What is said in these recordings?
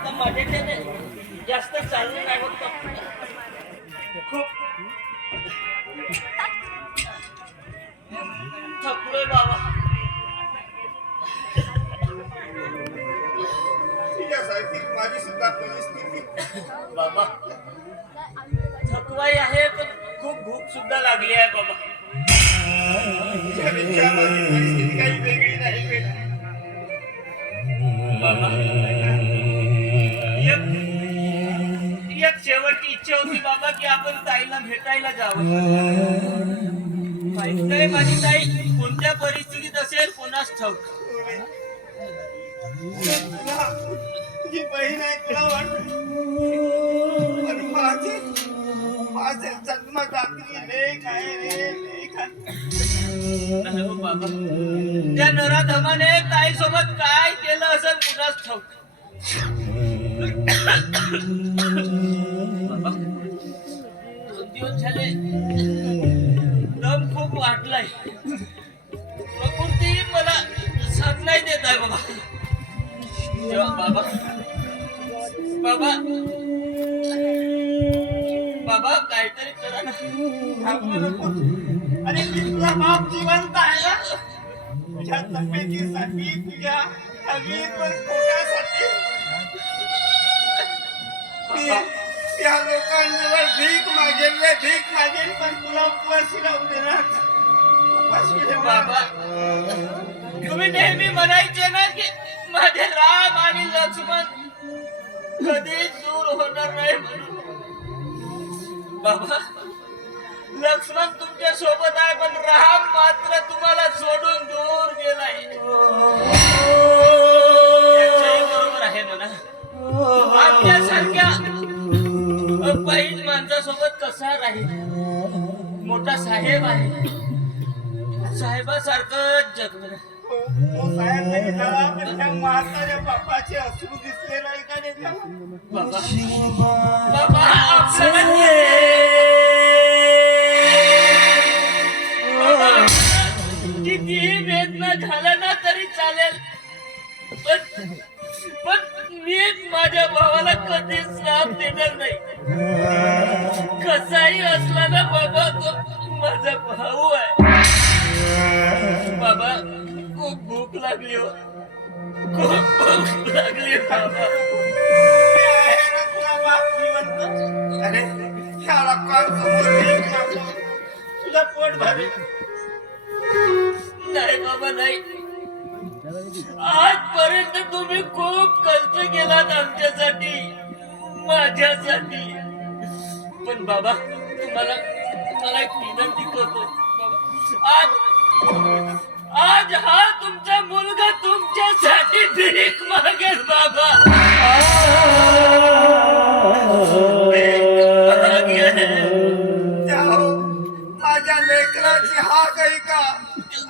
आता माझ्याच्याने जास्त चाललं नाही होत. खूप थकलोय बाबा. माझी सुद्धा परिस्थिती बाबा थकवाई आहे, पण खूप भूक सुद्धा लागली आहे बाबा. परिस्थिती काही वेगळी नाही बेटा. बाबा एक शेवटची इच्छा होती बाबा की आपण ताईला भेटायला जावं. माहित नाही माझी ताई कोणत्या परिस्थितीत असेल कोणास ठाऊक. तुझी बहीण आहे तुला वाटत, पण माझे जन्मदात्री लेख आहे रे, लेख आहे. नाही हो बाबा, त्या नराधमाने ताई सोबत काय केलं असेल कुणास ठाऊक. बाबा 2 दिवस झाले दम खूप वाटलाय. प्रकृती मला साथ नाही देत आहे बाबा. बाबा बाबा बाबा काहीतरी करा ना. अरे तुझा बाप जिवंत आहे ना. तुझ्या तब्येतीसाठी, तुझ्या हवीवर पोटासाठी त्या लोकांजवळ भीक मागेल रे, भीक मागेल, पण तुला उपवासी राहू देणार. बाबा तुम्ही नेहमी म्हणायचे ना की माझे राम आणि लक्ष्मण कधीच दूर होणार नाही म्हणून. बाबा लक्ष्मण तुमच्या सोबत आहे, पण राम मात्र तुम्हाला सोडून दूर गेलाय. त्याच्याही बरोबर आहे म्हणा. आपल्यासारख्या बाईन माणसासोबत कसा राहील. मोठा साहेब आहे, साहेबासारखं जगलं. साहेब नाही झाला, पण त्या म्हाताऱ्या बापाचे अश्रू दिसले नाही का रे त्याला? बाबा बाबा आपल्याला कितीही वेदना झाला ना तरी चालेल, पण मी माझ्या भावाला कधीच श्राप देणार नाही. कसाही असला ना बाबा, तो माझा भाऊ आहे. बाबा खूप भूक लागली हो, खूप भूक लागली बाबा. अरे ह्या लोकांसमोर भीक मागतो, तुझं पोट भरेल. नाही बाबा नाही. आजपर्यंत तुम्ही खूप कष्ट केलात आमच्यासाठी, माझ्यासाठी. पण बाबा तुम्हाला एक विनंती करतो बाबा. आज हा तुमचा मुलगा तुमच्यासाठी भीक मागेल बाबा. माझ्या लेकराची हाक ऐका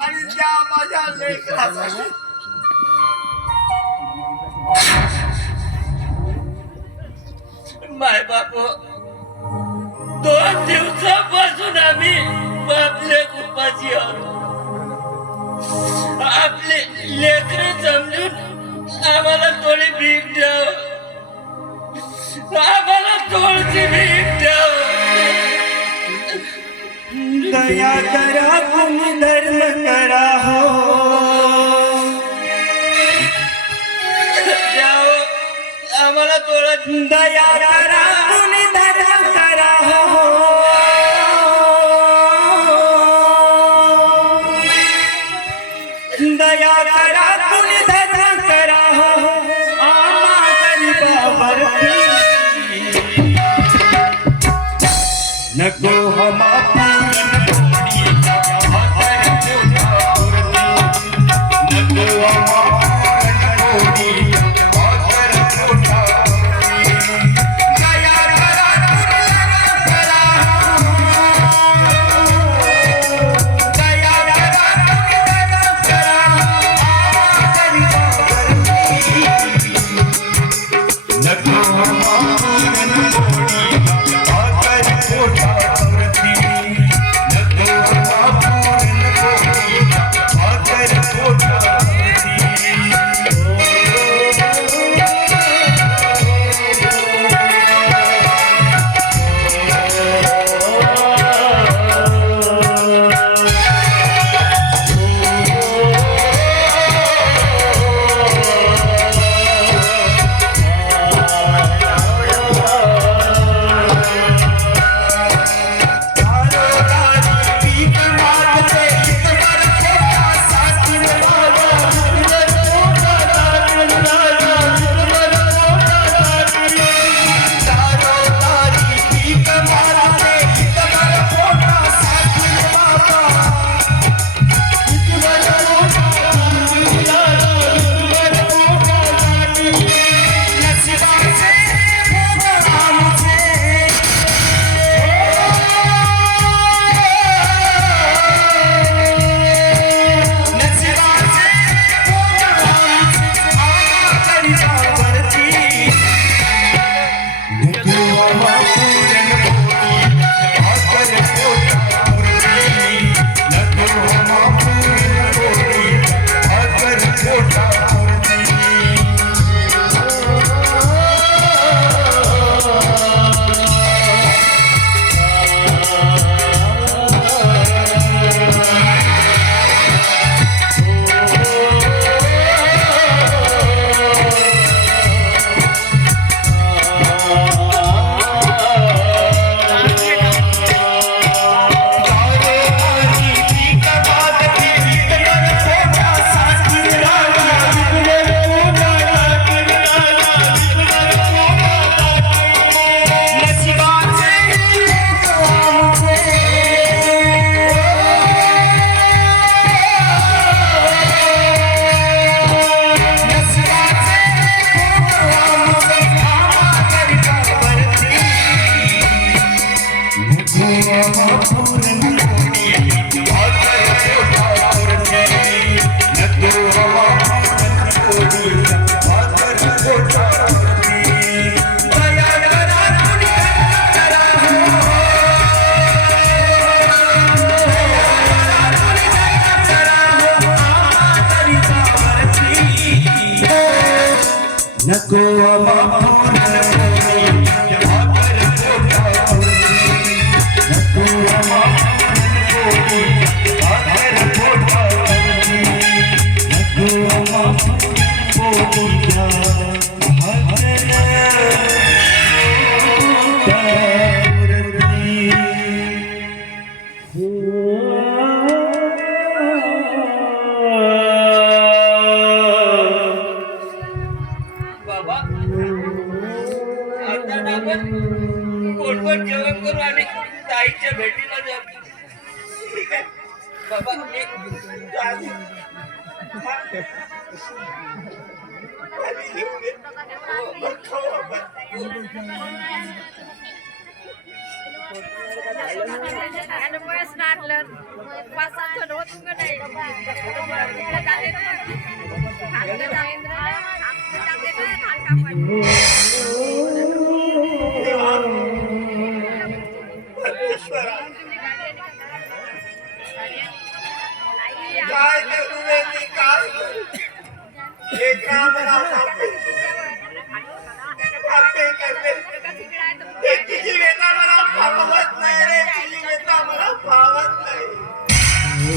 आणि त्या माझ्या लेकरासाठी. माय बाप 2 दिवसापासून आम्ही बापले उपाशी आहोत. आपले लेकरे समजून आम्हाला थोडी भीक द्याव, आम्हाला थोडीशी भीक द्याव. दया करा तुम्ही धर्म करा हो. द्याव आम्हाला थोडं. दया करा तुम्ही धर्म करा हो. दया करा तुम्ही धर्म करा हो. आम्हा गरीबावरती नको हम दया करा नको अमापूरन पोरी भाकर पोटावरती नको अमापूरन पोरी भाकर पोटावरती नको अमापूरन पोरी भाकर बाबा आता आपण पोटभर जेवण करू आणि ताईच्या भेटीला जाऊ. ठीक आहे बाबा आधी घेऊन ये. मग खाऊ आपण. परमेश्वरा काय करू रे मी काय करू लेकराला आपे करले तुझी वेदना मला पावत नाही रे तुझी वेदना मला पावत नाही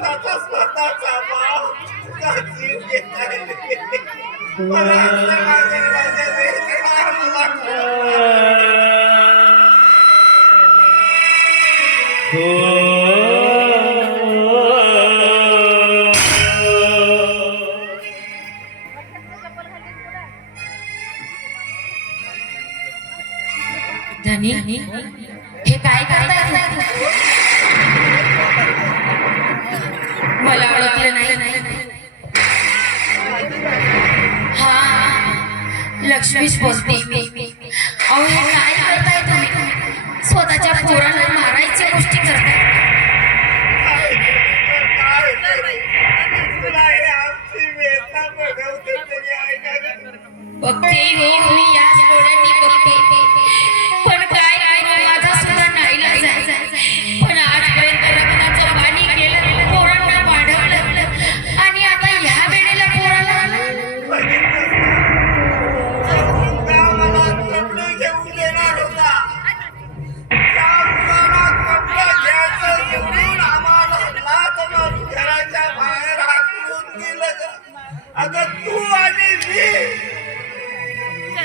स्वतःचा भाव तुझा जीव घेत आहे मला असं वाटेल माझ्या लेकराला धनी हे काय करताय मला ओळखलं नाही. हा लक्ष्मीच बोलते मी. अहो हे काय करताय तुम्ही? स्वतःच्या पोराला मारायच्या गोष्टी करताय. तुला हे आमची वेदना बघवते तरी ऐकायला बघते हो मी याच डोळ्यांनी बघते पण काय माझा सुद्धा नाईलाज आहे. पण आजपर्यंत रक्ताचं पाणी केलं पोरांना वाढवलं आणि आता ह्या वेळेला पोराला मला कपडे घेऊन देणार होता त्या मुलाला कपडे घ्यायचं सोडून आम्हाला लाथ मारून घराच्या बाहेर हाकलून दिलं अगं तू आणि मी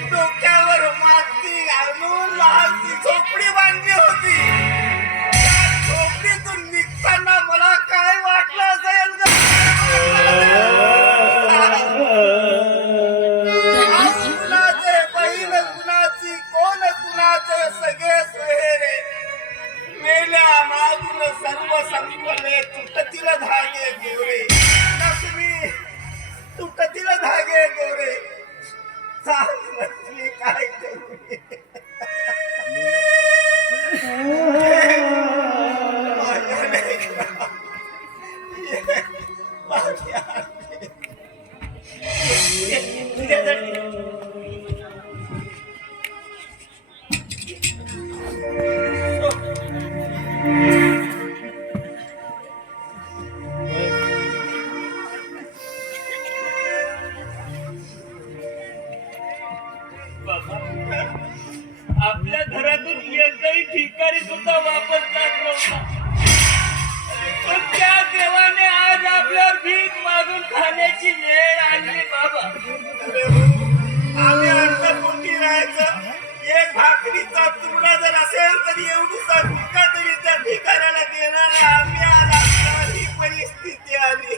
डोक्यावर माती घालून लहानशी झोपडी बांधली होती त्या झोपडीतून निघताना मला काय वाटलं असेल कुणाचे बहीण कुणाची कोण कुणाचे सगळे सोयरे मेल्या मागून सर्व संपले तुटतील धागे गोरे लक्ष्मी तुटतील धागे गोरे मी काय करू आपल्या घरातून एकही ठिकाणी सुद्धा वापस जात नव्हता. पण त्या देवाने आज आपल्यावर भीक मागून खाण्याची वेळ आणली बाबा. आम्ही अंतपुटी राहायचं एक भाकरीचा तुकडा जर असेल तरी एवढीचा भुक्का तरी त्या ठिकाणाला देणार आम्ही आला ही परिस्थिती आली.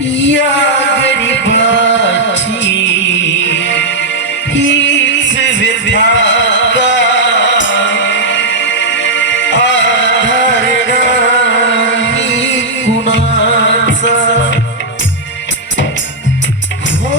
या गरिबाची हीच विधाता आधार नाही कुणाचा हो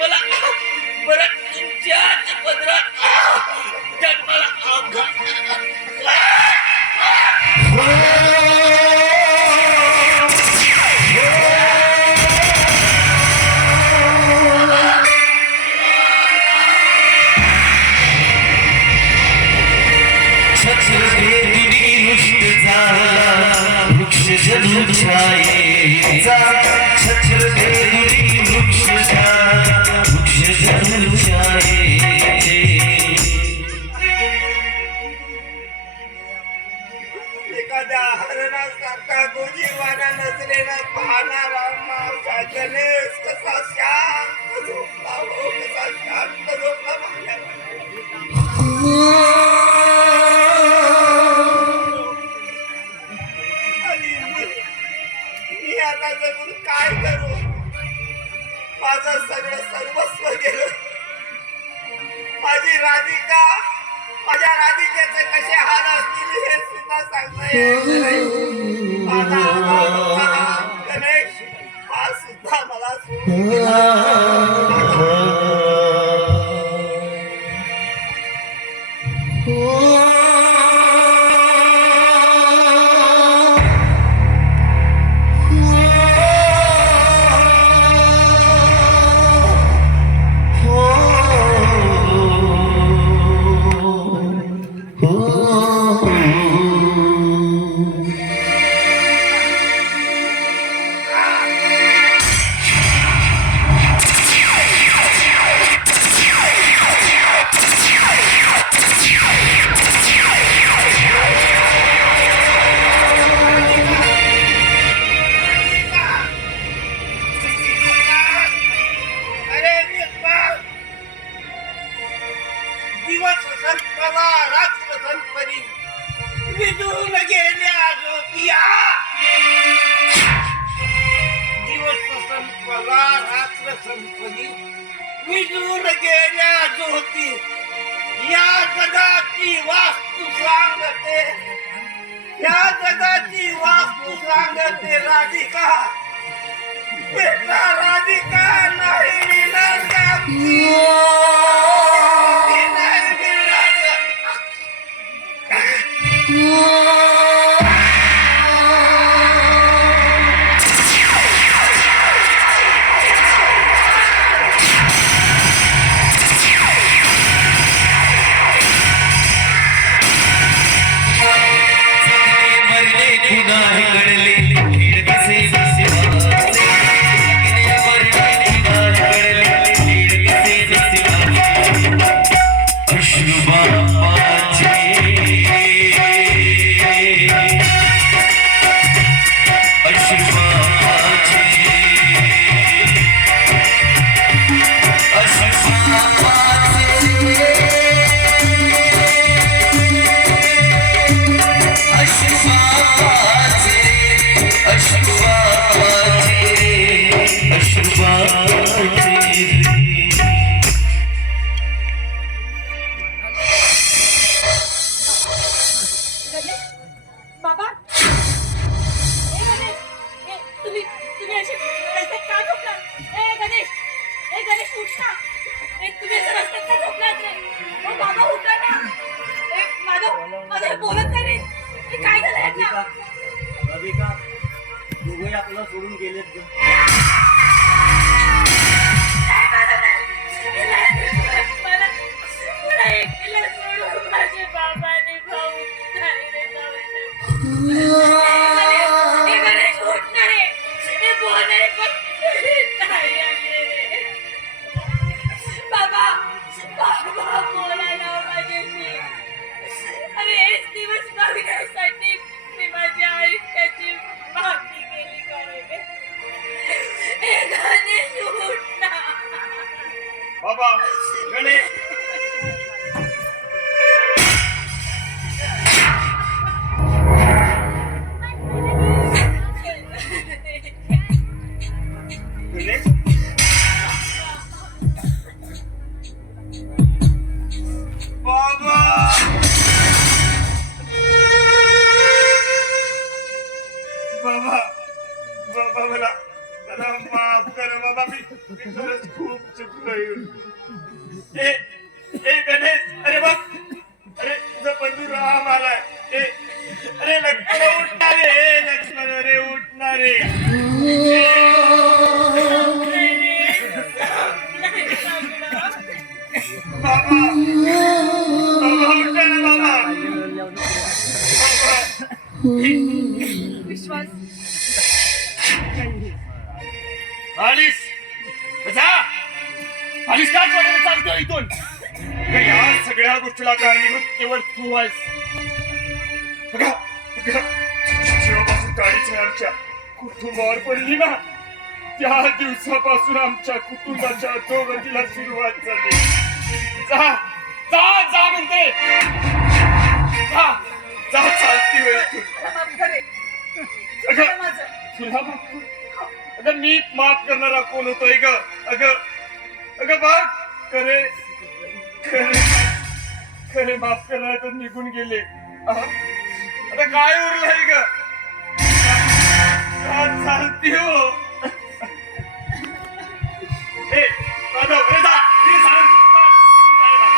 मला परत तुमच्याच पदरात जन्माला वृक्ष जलछायेचा छत्र देवी वृक्ष जलछायेचे एखाद्या हरणासारखा गोजीवाना नजरेला पाहणारा माझा गणेश कसा शांत झोपला हो, कसा शांत झोपला आणि मी आता जगून काय करू? माझं सगळं सर्वस्व गेलं. माझी राधिका, माझ्या राधिकेचे कसे हाल असतील हे सुद्धा सांगता येत नाही. माझा हा गणेश हा सुद्धा मला दिवस संपला रात्र संपली विजून गेल्या ज्योतिया. दिवस संपला रात्र संपली विजून गेल्या ज्योती. या जगाची वास्तू सांगते, या जगाची वास्तू सांगते राधिका, बेटा राधिका नाही मिळणार. बाबा ए गणेश ए तुम्ही असे रस्त्यात का झोपला? ए गणेश उठ ना. तुम्ही असं रस्त्यात का झोपलात रे? ओ बाबा उठा ना. माझं बोलत नाही रे. काय झालं यांना? राधिका दोघे आपल्याला सोडून गेलेत ग. मला एकटीला सोडून माझे बाबाने भाऊ नाही रे गणेश उठणार रे. हे बोलणारे पण नाही आले रे. बाबा बोलायला माझ्याशी. अरे हेच दिवस बघण्यासाठी मी माझ्या आयुष्याची मागणी केली का रे? हे गणेश उठ ना. बाबा गणेश गणेश बाबा बाबा बाबा मला मला माफ कर बाबा, मी खरंच खूप चुकलोय. ए गणेश, अरे बघ, अरे तुझा बंधू राम आलाय. अरे लक्ष्मण उठणारे, लक्ष्मण रे उठणारे. बाबा उठा ना बाबा. विश्वास आलीस जा, आलीस का वाटेने चालतो इथून? या सगळ्या गोष्टीला कारणीभूत केवळ तू आहेस. बघा जेव्हापासून काळीच्या आमच्या कुटुंबावर पडली ना, त्या दिवसापासून आमच्या कुटुंबाच्या अधोगतीला सुरुवात झाली. जा जा जा म्हणते, जा जा, चालती वेळ इथून. माफ करे अगं माझं तुला माफ करू? अगं मी माफ करणारा कोण होतोय ग? अगं बघ, खरे माफ करणारे तर निघून गेले. आता काय उरलंय ग? चालती हो. ए माधव, अरे जा, ते सांग, जा, तिथून जायला.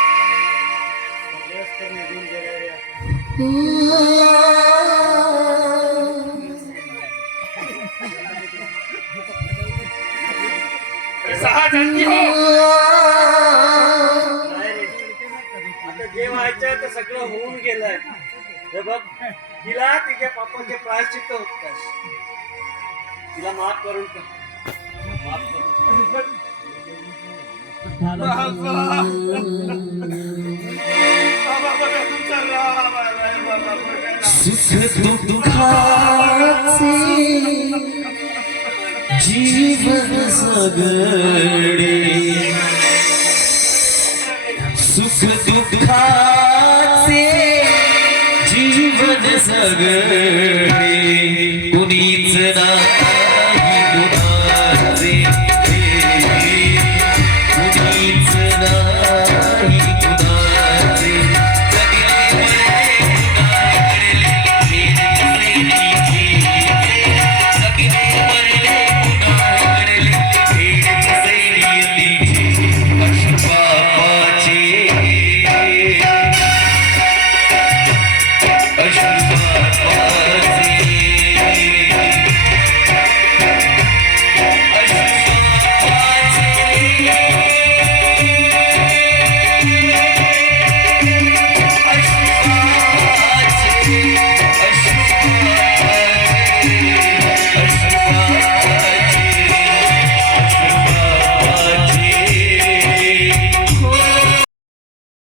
अरे सहा जानती हो. आता जे व्हायचं ते सगळं होऊन गेलंय. हे बघ, तिला तिच्या पापाचे प्रायश्चित्त होत. तिला माफ करून टाक. माफ करून टाक. बाबा बघा, तुमचा राम आलाय बाबा, बघा ना. सुख दुःखाचे जीवन सगळे, सुख दुःखाचे जीवन सगळे, कुणीच ना